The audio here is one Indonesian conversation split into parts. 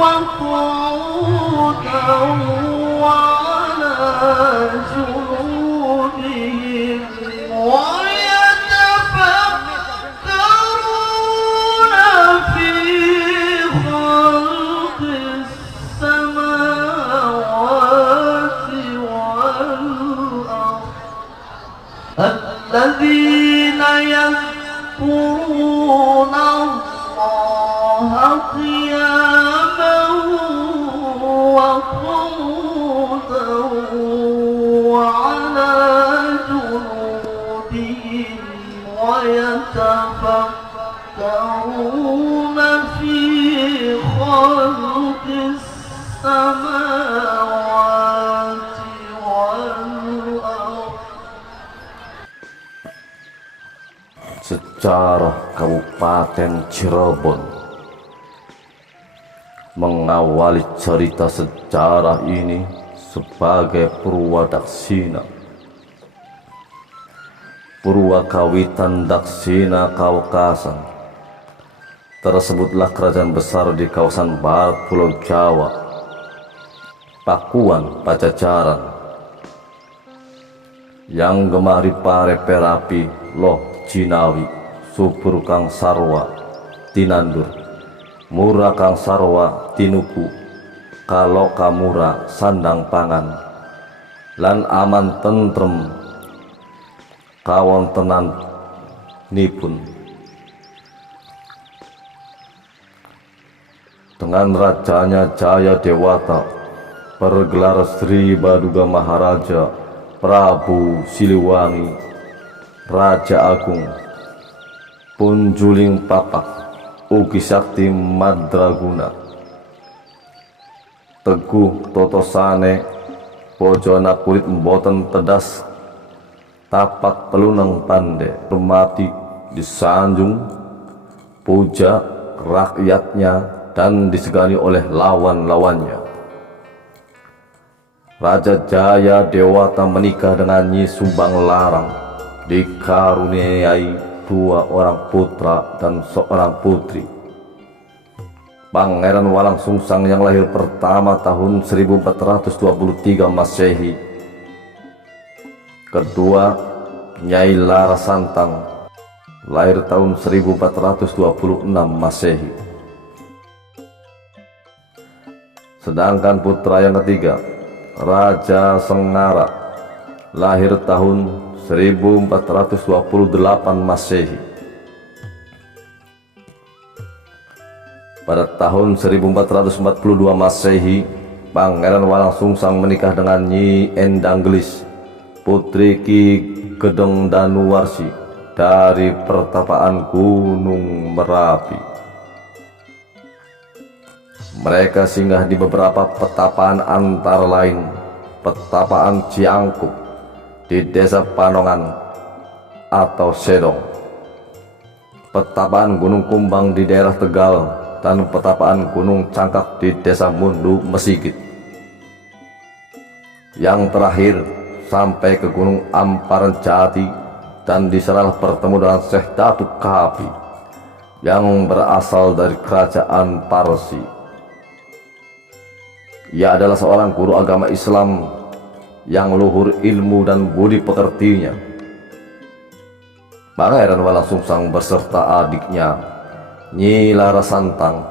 وقعودا وعلى جنوبهم ويتفكرون في خلق السماوات والأرض الذين يذكرون الله قياما وقعودا وعلى جنوبهم ويتفكرون في خلق السماوات والأرض. Sejarah Kabupaten Cirebon mengawali cerita sejarah ini sebagai Purwadaksina. Purwakawitan Daksina Kaukasan tersebutlah kerajaan besar di kawasan barat Pulau Jawa, Pakuan Pajajaran, yang gemari pare perapi loh Cinawi, subur kang sarwa, tinandur, murah kang sarwa, tinuku, kalau kamura sandang pangan, lan aman tentrem, kawon tenan nipun. Dengan rajanya Jaya Dewata, pergelar Sri Baduga Maharaja Prabu Siliwangi Raja Agung, Punjuling Papak, Ugi Sakti Madraguna, Teguh Totosane, Pojona kulit mboten pedas, tapak pelunang pande, hormati disanjung, puja rakyatnya dan disegani oleh lawan-lawannya. Raja Jaya Dewata menikah dengan Nyi Sumbang Larang, dikaruniai 2 orang putra dan seorang putri. Pangeran Walang Sungsang yang lahir pertama tahun 1423 Masehi, kedua Nyai Larasantang lahir tahun 1426 Masehi. Sedangkan putra yang ketiga Raja Sengara lahir tahun 1428 Masehi. Pada tahun 1442 Masehi, Pangeran Walang Sungsang menikah dengan Nyi Endang Gelis, putri Ki Gedeng Danuwarsi dari pertapaan Gunung Merapi. Mereka singgah di beberapa petapaan antara lain Petapaan Ciangkuk di Desa Panongan atau Sedong, Petapaan Gunung Kumbang di daerah Tegal, dan Petapaan Gunung Cangkak di Desa Mundu Mesigit. Yang terakhir sampai ke Gunung Amparan Jati, dan di sanalah bertemu dengan Syekh Datuk Kapi yang berasal dari kerajaan Parsi. Ia adalah seorang guru agama Islam yang luhur ilmu dan budi pekertinya. Pangeran Walang Sungsang beserta adiknya Nyi Larasantang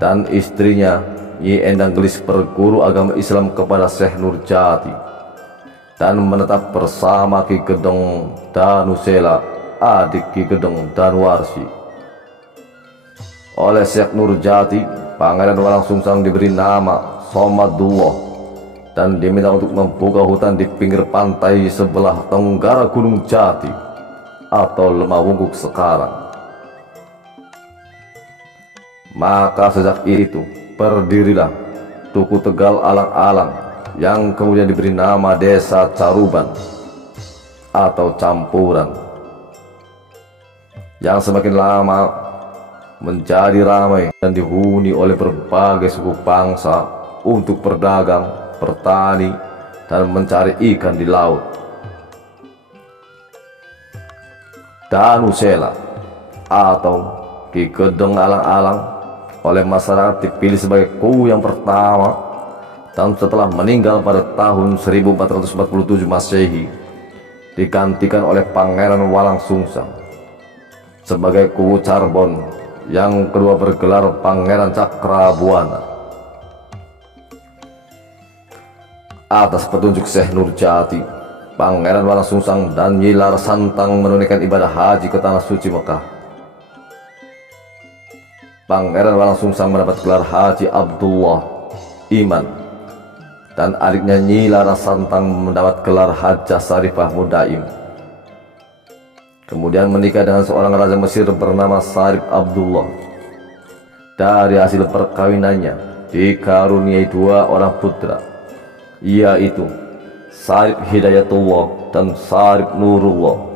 dan istrinya Nyi Endang Gelis berguru agama Islam kepada Syekh Nurjati dan menetap bersama Ki Gedeng Danusela, adik Ki Gedeng Danuwarsi. Oleh Syekh Nurjati, Pangeran Walang Sungsang diberi nama Somadullah dan diminta untuk membuka hutan di pinggir pantai sebelah tenggara Gunung Jati atau Lemawungguk sekarang. Maka sejak itu berdirilah Tugu Tegal Alang-Alang yang kemudian diberi nama Desa Caruban atau Campuran, yang semakin lama menjadi ramai dan dihuni oleh berbagai suku bangsa untuk berdagang, bertani, dan mencari ikan di laut. Danusela atau Ki Gedeng Alang-Alang oleh masyarakat dipilih sebagai kuwu yang pertama, dan setelah meninggal pada tahun 1447 Masehi digantikan oleh Pangeran Walang Sungsang sebagai kuwu Charbon. Yang kedua bergelar Pangeran Cakrabuana. Atas petunjuk Syekh Nurjati, Pangeran Walang Sungsang dan Nyi Larasantang menunaikan ibadah haji ke tanah suci Mekah. Pangeran Walang Sungsang mendapat gelar Haji Abdullah Iman, dan adiknya Nyi Larasantang mendapat gelar Hajjah Sarifah Mudaim. Kemudian menikah dengan seorang raja Mesir bernama Sarif Abdullah. Dari hasil perkawinannya dikaruniai dua orang putra, yaitu Sarif Hidayatullah dan Sarif Nurullah.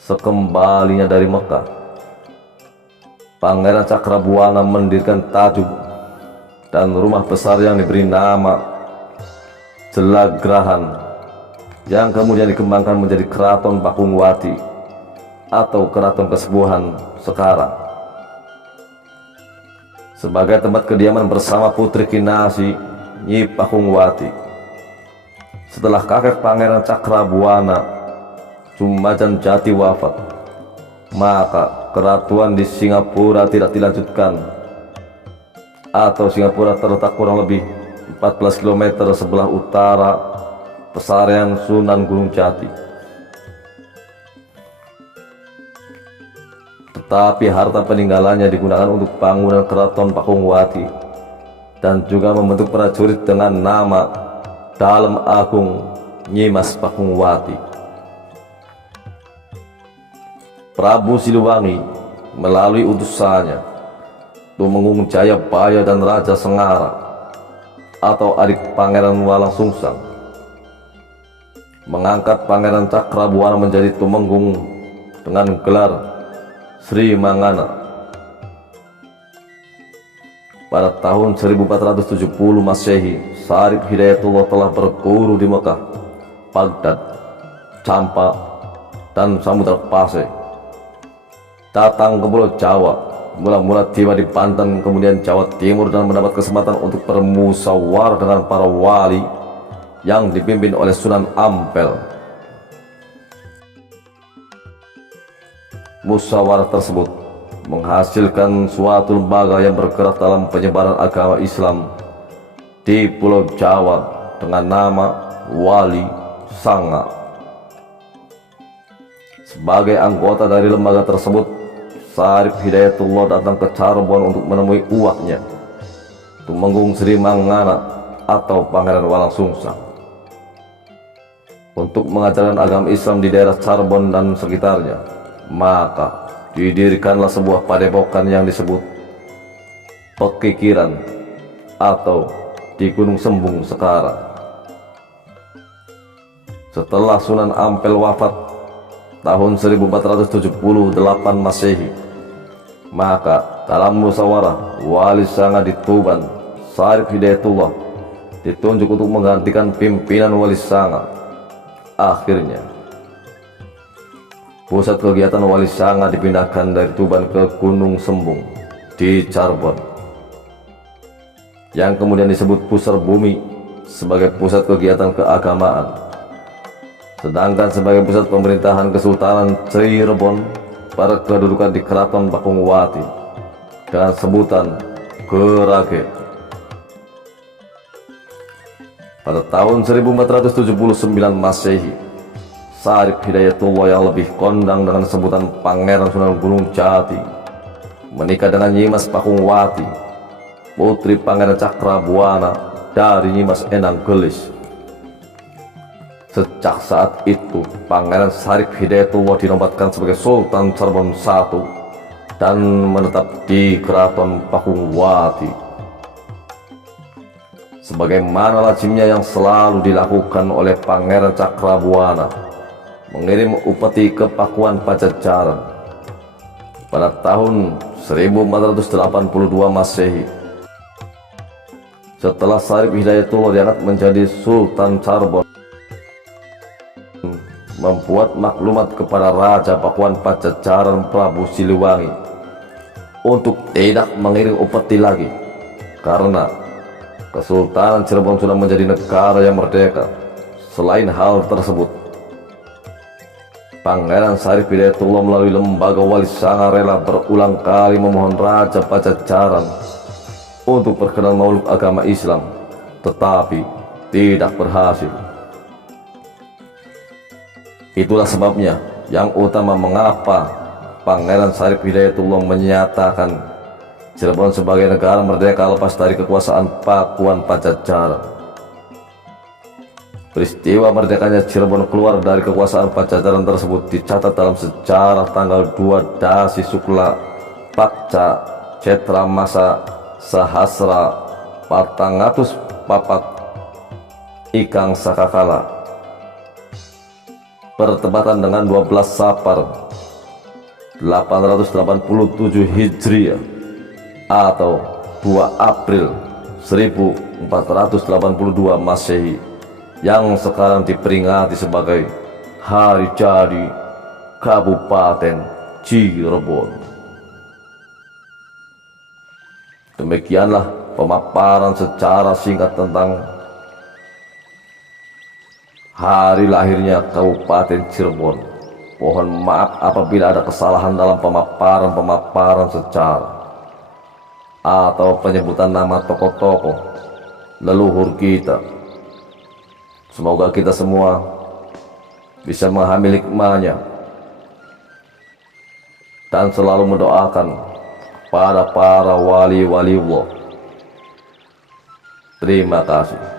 Sekembalinya dari Mekah, Pangeran Cakrabuana mendirikan tajuk dan rumah besar yang diberi nama Jelagrahan, yang kemudian dikembangkan menjadi Keraton Pakungwati atau Keraton Kesepuhan sekarang, sebagai tempat kediaman bersama Putri Kinasi Nyi Pakungwati. Setelah kakek Pangeran Cakrabuana Jumajan Jati wafat, maka keratuan di Singapura tidak dilanjutkan, atau Singapura terletak kurang lebih 14 km sebelah utara Pesarian Sunan Gunung Jati. Tetapi harta peninggalannya digunakan untuk bangunan Keraton Pakungwati dan juga membentuk prajurit dengan nama Dalem Agung Nyimas Pakungwati. Prabu Siliwangi melalui utusannya Tumenggung Jayabaya dan Raja Sengara atau adik Pangeran Walang Sungsang mengangkat Pangeran Cakrabuana menjadi Tumenggung dengan gelar Sri Mangana. Pada tahun 1470 Masehi, Sarif Hidayatullah telah berguru di Mekah, Baghdad, Campa, dan Samudra Pasai. Datang ke Pulau Jawa, mula-mula tiba di Banten, kemudian Jawa Timur, dan mendapat kesempatan untuk bermusyawarah dengan para wali yang dipimpin oleh Sunan Ampel. Musyawarah tersebut menghasilkan suatu lembaga yang bergerak dalam penyebaran agama Islam di Pulau Jawa dengan nama Wali Sanga. Sebagai anggota dari lembaga tersebut, Sarif Hidayatullah datang ke Charbon untuk menemui uaknya, Tumenggung Sri Mangana atau Pangeran Walang Sungsang, untuk mengajarkan agama Islam di daerah Charbon dan sekitarnya. Maka didirikanlah sebuah padepokan yang disebut Pekikiran atau di Gunung Sembung sekarang. Setelah Sunan Ampel wafat tahun 1478 Masehi, maka dalam musyawarah Wali Sanga di Tuban, Sarif Hidayatullah ditunjuk untuk menggantikan pimpinan Wali Sanga. Akhirnya pusat kegiatan Wali Sanga dipindahkan dari Tuban ke Gunung Sembung di Charbon, yang kemudian disebut Pusar Bumi sebagai pusat kegiatan keagamaan. Sedangkan sebagai pusat pemerintahan Kesultanan Cirebon pada kedudukan di Keraton Pakungwati dengan sebutan Gerage. Pada tahun 1479 Masehi, Sarif Hidayatullah yang lebih kondang dengan sebutan Pangeran Sunan Gunung Jati menikah dengan Nyimas Pakungwati, putri Pangeran Cakrabuana dari Nyimas Enang Gelis. Sejak saat itu, Pangeran Sarif Hidayatullah dinobatkan sebagai Sultan Charbon I dan menetap di Keraton Pakungwati. Sebagaimana lazimnya yang selalu dilakukan oleh Pangeran Cakrabuana, mengirim upeti ke Pakuan Pajajaran. Pada tahun 1482 Masehi, setelah Sarif Hidayatullah diangkat menjadi Sultan Charbon, membuat maklumat kepada Raja Pakuan Pajajaran Prabu Siliwangi untuk tidak mengiring upeti lagi, karena Kesultanan Cirebon sudah menjadi negara yang merdeka. Selain hal tersebut, Pangeran Syarif Hidayatullah melalui lembaga Wali Sanga rela berulang kali memohon Raja Pajajaran untuk berkenan memeluk agama Islam, tetapi tidak berhasil. Itulah sebabnya yang utama mengapa Pangeran Syarif Hidayatullah menyatakan Cirebon sebagai negara merdeka lepas dari kekuasaan Pakuan Pajajaran. Peristiwa merdekanya Cirebon keluar dari kekuasaan Pajajaran tersebut dicatat dalam sejarah tanggal 2 Dasi Sukla Pakca Cetra Masa Sahasra Patangatus Papat Ikang Sakakala, bertepatan dengan 12 Sapar 887 Hijriah atau 2 April 1482 Masehi, yang sekarang diperingati sebagai Hari Jadi Kabupaten Cirebon. Demikianlah pemaparan secara singkat tentang hari lahirnya Kabupaten Cirebon. Mohon maaf apabila ada kesalahan dalam pemaparan secara atau penyebutan nama tokoh-tokoh leluhur kita. Semoga kita semua bisa memahami hikmahnya dan selalu mendoakan pada para wali-wali Allah. Terima kasih.